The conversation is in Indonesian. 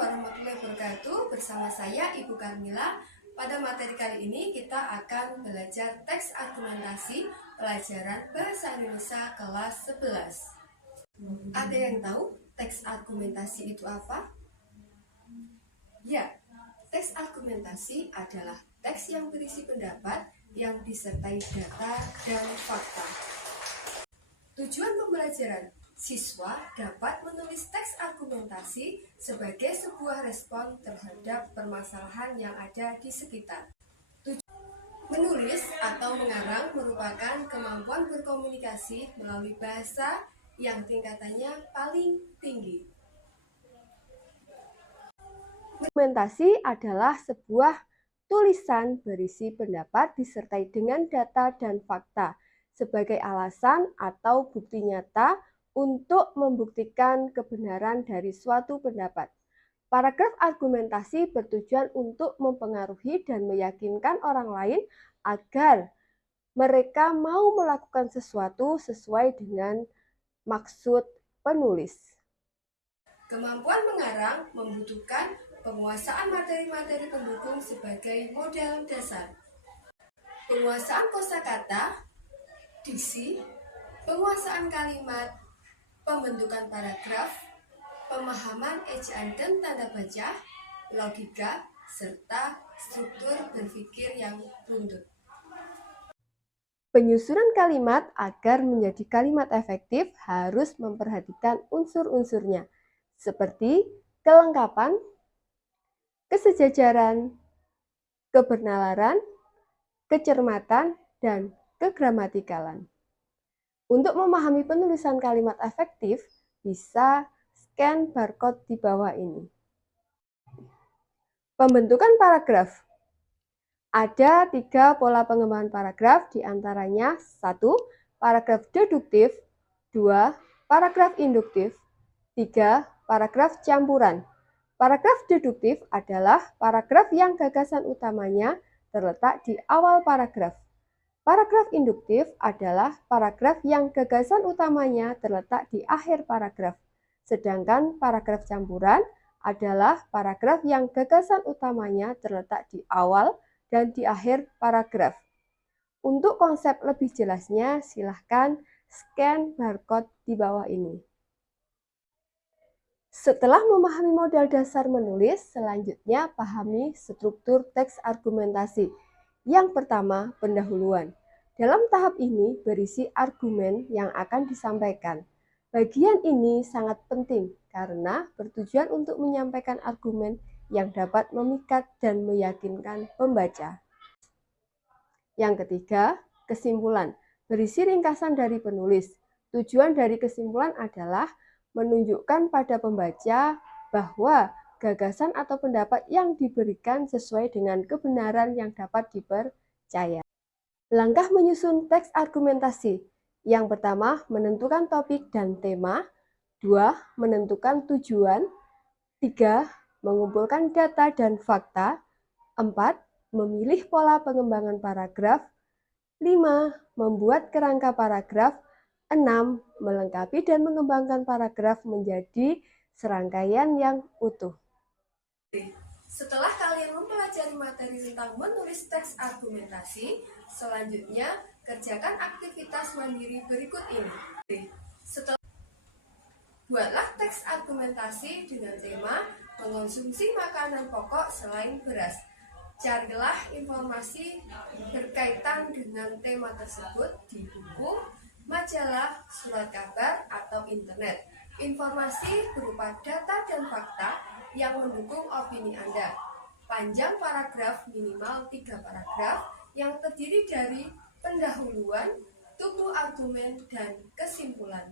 warahmatullahi wabarakatuh. Bersama saya Ibu Karmila. Pada materi kali ini kita akan belajar teks argumentasi pelajaran Bahasa Indonesia kelas 11. Ada yang tahu teks argumentasi itu apa? Ya, teks argumentasi adalah teks yang berisi pendapat yang disertai data dan fakta. Tujuan pembelajaran: siswa dapat menulis teks argumentasi sebagai sebuah respon terhadap permasalahan yang ada di sekitar. Menulis atau mengarang merupakan kemampuan berkomunikasi melalui bahasa yang tingkatannya paling tinggi. Argumentasi adalah sebuah tulisan berisi pendapat disertai dengan data dan fakta sebagai alasan atau bukti nyata untuk membuktikan kebenaran dari suatu pendapat. Paragraf argumentasi bertujuan untuk mempengaruhi dan meyakinkan orang lain agar mereka mau melakukan sesuatu sesuai dengan maksud penulis. Kemampuan mengarang membutuhkan penguasaan materi-materi pendukung sebagai modal dasar. Penguasaan kosakata, diksi, penguasaan kalimat, pembentukan paragraf, pemahaman ejaan dan tanda baca, logika, serta struktur berpikir yang runtut. Penyusunan kalimat agar menjadi kalimat efektif harus memperhatikan unsur-unsurnya, seperti kelengkapan, kesejajaran, kebernaran, kecermatan, dan kegramatikalan. Untuk memahami penulisan kalimat efektif, bisa scan barcode di bawah ini. Pembentukan paragraf. Ada 3 pola pengembangan paragraf, diantaranya 1. Paragraf deduktif, 2. Paragraf induktif, 3. Paragraf campuran. Paragraf deduktif adalah paragraf yang gagasan utamanya terletak di awal paragraf. Paragraf induktif adalah paragraf yang gagasan utamanya terletak di akhir paragraf. Sedangkan paragraf campuran adalah paragraf yang gagasan utamanya terletak di awal dan di akhir paragraf. Untuk konsep lebih jelasnya, silahkan scan barcode di bawah ini. Setelah memahami modal dasar menulis, selanjutnya pahami struktur teks argumentasi. Yang pertama, pendahuluan. Dalam tahap ini berisi argumen yang akan disampaikan. Bagian ini sangat penting karena bertujuan untuk menyampaikan argumen yang dapat memikat dan meyakinkan pembaca. Yang ketiga, kesimpulan. Berisi ringkasan dari penulis. Tujuan dari kesimpulan adalah menunjukkan pada pembaca bahwa gagasan atau pendapat yang diberikan sesuai dengan kebenaran yang dapat dipercaya. Langkah menyusun teks argumentasi. Yang pertama, menentukan topik dan tema. 2. Menentukan tujuan. 3. Mengumpulkan data dan fakta. 4. Memilih pola pengembangan paragraf. 5. Membuat kerangka paragraf. 6. Melengkapi dan mengembangkan paragraf menjadi serangkaian yang utuh. Setelah kalian mempelajari materi tentang menulis teks argumentasi, selanjutnya kerjakan aktivitas mandiri berikut ini. Buatlah teks argumentasi dengan tema mengonsumsi makanan pokok selain beras. Carilah informasi berkaitan dengan tema tersebut di buku, majalah, surat kabar, atau internet. Informasi berupa data dan fakta yang mendukung opini Anda. Panjang paragraf minimal 3 paragraf yang terdiri dari pendahuluan, tubuh argumen, dan kesimpulan.